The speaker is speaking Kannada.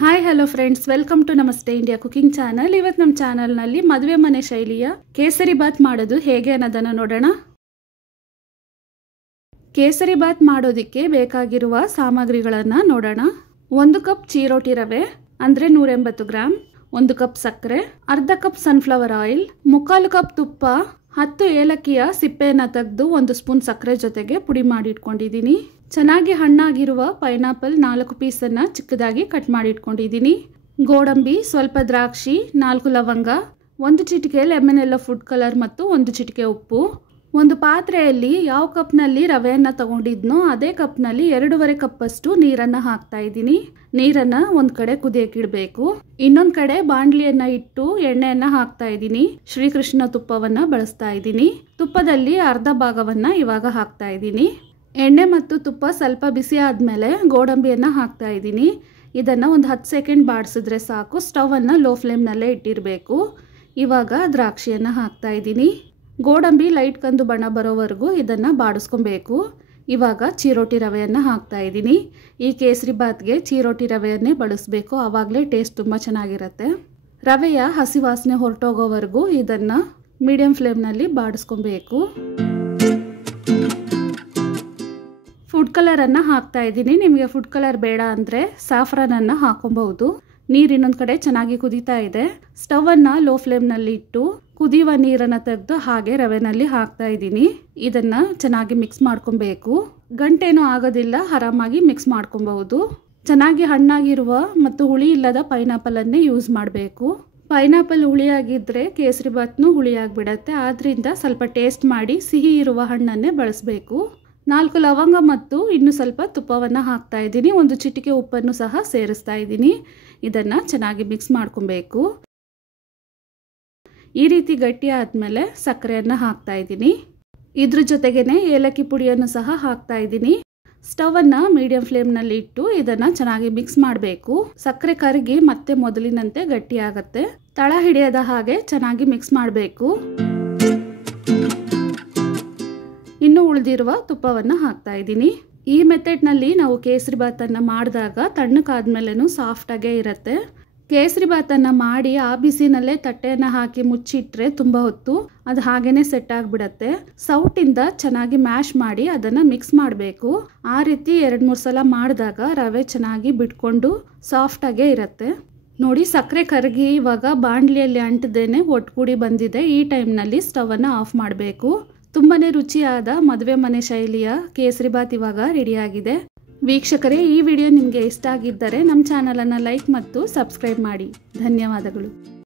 Hi hello friends, welcome to Namaste India cooking channel. ಇವತ್ತು ನಮ್ಮ ಚಾನಲ್ನಲ್ಲಿ ಮದುವೆ ಮನೆ ಶೈಲಿಯ ಕೇಸರಿ ಬಾತ್ ಮಾಡೋದು ಹೇಗೆ ಅನ್ನೋದನ್ನು ನೋಡೋಣ. ಕೇಸರಿ ಬಾತ್ ಮಾಡೋದಕ್ಕೆ ಬೇಕಾಗಿರುವ ಸಾಮಗ್ರಿಗಳನ್ನು ನೋಡೋಣ. 1 ಕಪ್ ಚಿರೋಟಿ ರವೆ ಅಂದರೆ 180 ಗ್ರಾಮ್, 1 ಕಪ್ ಸಕ್ಕರೆ, ಅರ್ಧ ಕಪ್ ಸನ್ಫ್ಲವರ್ ಆಯಿಲ್, 3/4 ಕಪ್ ತುಪ್ಪ, 10 ಏಲಕ್ಕಿಯ ಸಿಪ್ಪೆಯನ್ನು ತೆಗೆದು 1 ಸ್ಪೂನ್ ಸಕ್ಕರೆ ಜೊತೆಗೆ ಪುಡಿ ಮಾಡಿ ಇಟ್ಕೊಂಡಿದ್ದೀನಿ. ಚೆನ್ನಾಗಿ ಹಣ್ಣಾಗಿರುವ ಪೈನಾಪಲ್ 4 ಪೀಸನ್ನು ಚಿಕ್ಕದಾಗಿ ಕಟ್ ಮಾಡಿ ಇಟ್ಕೊಂಡಿದ್ದೀನಿ. ಗೋಡಂಬಿ, ಸ್ವಲ್ಪ ದ್ರಾಕ್ಷಿ, 4 ಲವಂಗ, 1 ಚಿಟಿಕೆ ಲೆಮನ್ ಎಲ್ಲೋ ಫುಡ್ ಕಲರ್ ಮತ್ತು 1 ಚಿಟಿಕೆ ಉಪ್ಪು. ಒಂದು ಪಾತ್ರೆಯಲ್ಲಿ ಯಾವ ಕಪ್ನಲ್ಲಿ ರವೆಯನ್ನು ತಗೊಂಡಿದ್ನೋ ಅದೇ ಕಪ್ನಲ್ಲಿ 2.5 ಕಪ್ಪಷ್ಟು ನೀರನ್ನು ಹಾಕ್ತಾ ಇದ್ದೀನಿ. ನೀರನ್ನು ಒಂದು ಕಡೆ ಕುದಿಯಕ್ಕೆ ಇಡಬೇಕು. ಇನ್ನೊಂದು ಕಡೆ ಬಾಣಲಿಯನ್ನು ಇಟ್ಟು ಎಣ್ಣೆಯನ್ನು ಹಾಕ್ತಾ ಇದ್ದೀನಿ. ಶ್ರೀಕೃಷ್ಣ ತುಪ್ಪವನ್ನು ಬಳಸ್ತಾ ಇದ್ದೀನಿ. ತುಪ್ಪದಲ್ಲಿ ಅರ್ಧ ಭಾಗವನ್ನು ಇವಾಗ ಹಾಕ್ತಾ ಇದ್ದೀನಿ. ಎಣ್ಣೆ ಮತ್ತು ತುಪ್ಪ ಸ್ವಲ್ಪ ಬಿಸಿ ಆದಮೇಲೆ ಗೋಡಂಬಿಯನ್ನು ಹಾಕ್ತಾ ಇದ್ದೀನಿ. ಇದನ್ನು ಒಂದು 10 ಸೆಕೆಂಡ್ ಬಾಡಿಸಿದ್ರೆ ಸಾಕು. ಸ್ಟವನ್ನು ಲೋ ಫ್ಲೇಮ್ನಲ್ಲೇ ಇಟ್ಟಿರಬೇಕು. ಇವಾಗ ದ್ರಾಕ್ಷಿಯನ್ನು ಹಾಕ್ತಾ ಇದ್ದೀನಿ. ಗೋಡಂಬಿ ಲೈಟ್ ಕಂದು ಬಣ್ಣ ಬರೋವರೆಗೂ ಇದನ್ನು ಬಾಡಿಸ್ಕೊಬೇಕು. ಇವಾಗ ಚಿರೋಟಿ ರವೆಯನ್ನು ಹಾಕ್ತಾ ಇದ್ದೀನಿ. ಈ ಕೇಸರಿ ಬಾತ್ಗೆ ಚಿರೋಟಿ ರವೆಯನ್ನೇ ಬಳಸಬೇಕು, ಆವಾಗಲೇ ಟೇಸ್ಟ್ ತುಂಬ ಚೆನ್ನಾಗಿರುತ್ತೆ. ರವೆಯ ಹಸಿ ವಾಸನೆ ಹೊರಟೋಗೋವರೆಗೂ ಇದನ್ನು ಮೀಡಿಯಂ ಫ್ಲೇಮ್ನಲ್ಲಿ ಬಾಡಿಸ್ಕೊಬೇಕು. ಫುಡ್ ಕಲರನ್ನು ಹಾಕ್ತಾ ಇದ್ದೀನಿ. ನಿಮಗೆ ಫುಡ್ ಕಲರ್ ಬೇಡ ಅಂದರೆ ಸಾಫ್ರಾನನ್ನು ಹಾಕೊಬಹುದು. ನೀರು ಇನ್ನೊಂದು ಕಡೆ ಚೆನ್ನಾಗಿ ಕುದೀತಾ ಇದೆ. ಸ್ಟವನ್ನು ಲೋ ಫ್ಲೇಮ್ನಲ್ಲಿ ಇಟ್ಟು ಕುದಿಯುವ ನೀರನ್ನು ತೆಗೆದು ಹಾಗೆ ರವೆನಲ್ಲಿ ಹಾಕ್ತಾ ಇದ್ದೀನಿ. ಇದನ್ನು ಚೆನ್ನಾಗಿ ಮಿಕ್ಸ್ ಮಾಡ್ಕೊಬೇಕು. ಗಂಟೇನೂ ಆಗೋದಿಲ್ಲ, ಆರಾಮಾಗಿ ಮಿಕ್ಸ್ ಮಾಡ್ಕೊಬಹುದು. ಚೆನ್ನಾಗಿ ಹಣ್ಣಾಗಿರುವ ಮತ್ತು ಹುಳಿ ಇಲ್ಲದ ಪೈನಾಪಲನ್ನೇ ಯೂಸ್ ಮಾಡಬೇಕು. ಪೈನಾಪಲ್ ಹುಳಿಯಾಗಿದ್ದರೆ ಕೇಸರಿ ಬಾತ್ನು ಹುಳಿಯಾಗಿಬಿಡತ್ತೆ. ಆದ್ದರಿಂದ ಸ್ವಲ್ಪ ಟೇಸ್ಟ್ ಮಾಡಿ ಸಿಹಿ ಇರುವ ಹಣ್ಣನ್ನೇ ಬಳಸಬೇಕು. 4 ಲವಂಗ ಮತ್ತು ಇನ್ನೂ ಸ್ವಲ್ಪ ತುಪ್ಪವನ್ನು ಹಾಕ್ತಾ ಇದ್ದೀನಿ. 1 ಚಿಟಿಕೆ ಉಪ್ಪನ್ನು ಸಹ ಸೇರಿಸ್ತಾ ಇದ್ದೀನಿ. ಇದನ್ನು ಚೆನ್ನಾಗಿ ಮಿಕ್ಸ್ ಮಾಡ್ಕೊಬೇಕು. ಈ ರೀತಿ ಗಟ್ಟಿ ಆದಮೇಲೆ ಸಕ್ಕರೆಯನ್ನು ಹಾಕ್ತಾ ಇದ್ದೀನಿ. ಇದ್ರ ಜೊತೆಗೇನೆ ಏಲಕ್ಕಿ ಪುಡಿಯನ್ನು ಸಹ ಹಾಕ್ತಾ ಇದ್ದೀನಿ. ಸ್ಟವನ್ನು ಮೀಡಿಯಂ ಫ್ಲೇಮ್ನಲ್ಲಿ ಇಟ್ಟು ಇದನ್ನು ಚೆನ್ನಾಗಿ ಮಿಕ್ಸ್ ಮಾಡಬೇಕು. ಸಕ್ಕರೆ ಕರಗಿ ಮತ್ತೆ ಮೊದಲಿನಂತೆ ಗಟ್ಟಿ ಆಗುತ್ತೆ. ತಳ ಹಿಡಿಯದ ಹಾಗೆ ಚೆನ್ನಾಗಿ ಮಿಕ್ಸ್ ಮಾಡಬೇಕು. ಇನ್ನು ಉಳಿದಿರುವ ತುಪ್ಪವನ್ನು ಹಾಕ್ತಾ ಇದ್ದೀನಿ. ಈ ಮೆಥಡ್ನಲ್ಲಿ ನಾವು ಕೇಸರಿ ಬಾತನ್ನು ಮಾಡಿದಾಗ ತಣ್ಣಕ್ಕಾದ್ಮೇಲೆನೂ ಸಾಫ್ಟಾಗೇ ಇರುತ್ತೆ. ಕೇಸರಿ ಬಾತನ್ನು ಮಾಡಿ ಆ ಬಿಸಿನಲ್ಲೇ ತಟ್ಟೆಯನ್ನು ಹಾಕಿ ಮುಚ್ಚಿಟ್ರೆ ತುಂಬ ಹೊತ್ತು ಅದು ಹಾಗೇನೆ ಸೆಟ್ ಆಗಿಬಿಡತ್ತೆ. ಸೌಟಿಂದ ಚೆನ್ನಾಗಿ ಮ್ಯಾಶ್ ಮಾಡಿ ಅದನ್ನು ಮಿಕ್ಸ್ ಮಾಡಬೇಕು. ಆ ರೀತಿ 2-3 ಸಲ ಮಾಡಿದಾಗ ರವೆ ಚೆನ್ನಾಗಿ ಬಿಟ್ಕೊಂಡು ಸಾಫ್ಟಾಗೇ ಇರುತ್ತೆ. ನೋಡಿ, ಸಕ್ಕರೆ ಕರಗಿ ಇವಾಗ ಬಾಣಲಿಯಲ್ಲಿ ಅಂಟದೇನೆ ಒಟ್ಟುಗೂಡಿ ಬಂದಿದೆ. ಈ ಟೈಮ್ನಲ್ಲಿ ಸ್ಟವನ್ನು ಆಫ್ ಮಾಡಬೇಕು. ತುಂಬಾ ರುಚಿಯಾದ ಮದುವೆ ಮನೆ ಶೈಲಿಯ ಕೇಸರಿ ಬಾತ್ ಇವಾಗ ರೆಡಿಯಾಗಿದೆ. ವೀಕ್ಷಕರೇ, ಈ ವಿಡಿಯೋ ನಿಮಗೆ ಇಷ್ಟ ಆಗಿದ್ದರೆ ನಮ್ಮ ಚಾನಲನ್ನು ಲೈಕ್ ಮತ್ತು ಸಬ್ಸ್ಕ್ರೈಬ್ ಮಾಡಿ. ಧನ್ಯವಾದಗಳು.